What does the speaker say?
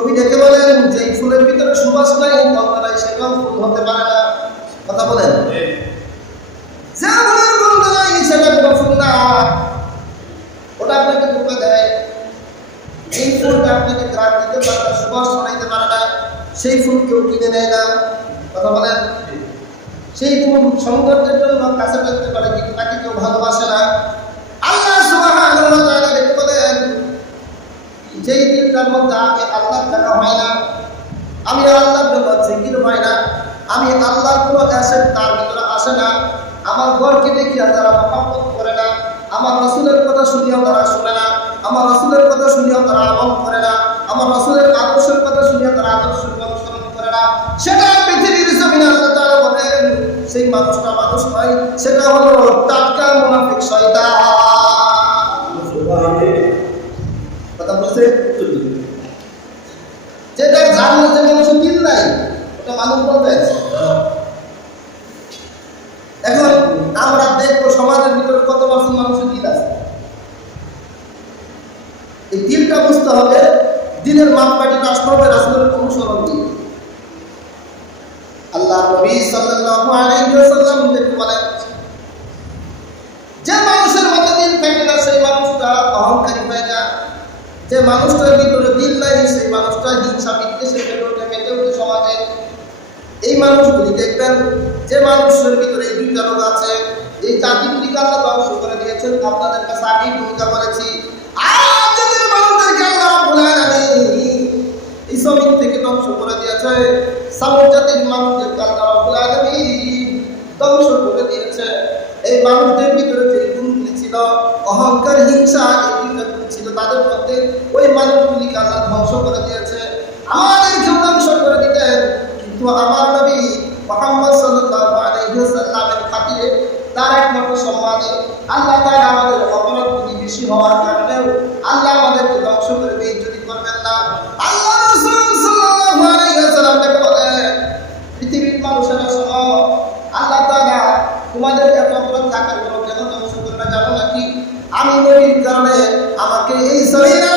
কবি ডেকে বলেন যে ফুলের ভিতরে সুবাস নাই গন্ধ নাই সেটাও ফুল হতে পারে না। কথা বলেন, যে ফুলের গন্ধ নাই সেটা কোনো ফুল না, ওটা আপনাকে ধোঁকা দেয়। এই ফুলটা আপনাকে গ্রাম দিতে পারে না, সুবাস ছড়াইতে পারে না, সেই ফুল কেউ কিনে নেয় না। কথা বলেন, সেই ফুল সৌন্দর্যের জন্য কাছে পেতে পারে কিন্তু তাকে কেউ ভালোবাসে না। আল্লাহ সুবহানাহু ওয়া তাআলা ডেকে বলেন যেই দিনটার মধ্যে আমি আল্লাহর ডাকা হয় না, আমি আল্লাহর জন্য জিকির হয় না, আমি আল্লাহর কোনো অ্যাসেট তার ভিতরে আসে না, আমার ঘরকে দেখিয়া যারা মহব্বত করে না, আমার রাসূলের কথা শুনিয়াও তারা শুনে না, আমার রাসূলের কথা শুনিয়াও তারা আমল করে না, আমার রাসূলের আদর্শের কথা শুনিয়া তারা আদর্শ অনুসরণ করে না, সেটা পৃথিবীর জমিনে আল্লাহ তাআলা বলেন সেই মানুষটা মানুষ নয়, সেটা হলো টাটকা মুনাফিক শয়তান। কথা বুঝতে যেটা যার মধ্যে মানুষের দিল নাই ওটা মানুষ বলবে। এখন আমরা দেখবো সমাজের ভিতরে কত পার্সেন্ট মানুষের দিল আছে। এই দিলটা বুঝতে হবে, দিনের মাপকাঠিটা আসতে হবে রাসূলের অনুসরণ দিয়ে। আল্লাহ নবী সাল্লাল্লাহু আলাইহি ওয়াসাল্লাম বলেন যে মানুষের মধ্যে দিল থাকে না সেই মানুষটা অহংকারী হয়ে যায়, যে মানুষটার ভিতরে দিল নাই সেই মানুষটা হিংসা বিদ্বেষে মেতে ওঠে সমাজে। এই মানুষগুলি দেখবেন যে মানুষের ভিতরে এই দুইটা রোগ আছে, এই জাতিগুলিকে আল্লাহ ধ্বংস করে দিয়েছেন। আপনাদের কাছে আগেই ভূমিকা বলেছি, আর যদি মানুষদেরকে আল্লাহ রাব্বুল আলামিন এই জমিন থেকে ধ্বংস করে দিয়েছে, সামুদ জাতির মানুষদেরকে আল্লাহ রাব্বুল আলামিন ধ্বংস করে দিয়েছে। এই মানুষদের ভিতরে যে গুণগুলি ছিল অহংকার, হিংসা, এই দুইটা গুণ ছিল তাদের মধ্যে, ওই মানুষগুলিকে আল্লাহ ধ্বংস করে দিয়েছে। আমাদেরকেও ধ্বংস করে দিতেন, কিন্তু আমার নবী মুহাম্মদ সাল্লাল্লাহু আলাইহি ওয়াসাল্লামের খাতিরে তার একমাত্র সম্মানে আল্লাহ তাআলা আমাদের অপরাধগুলি বেশি হওয়ার কারণেও আল্লাহ আমাদেরকে ধ্বংস করে বেইজ্জতি করবেন না। আল্লাহ রাসূল সাল্লাল্লাহু আলাইহি ওয়াসাল্লাম বলেন পৃথিবীর মানুষেরা শোনো, আল্লাহ তাআলা তোমাদের এত অপরাধ থাকার পরেও কেন ধ্বংস করবে জানো নাকি? আমি নবীর কারণে আমাকে এই জমিনে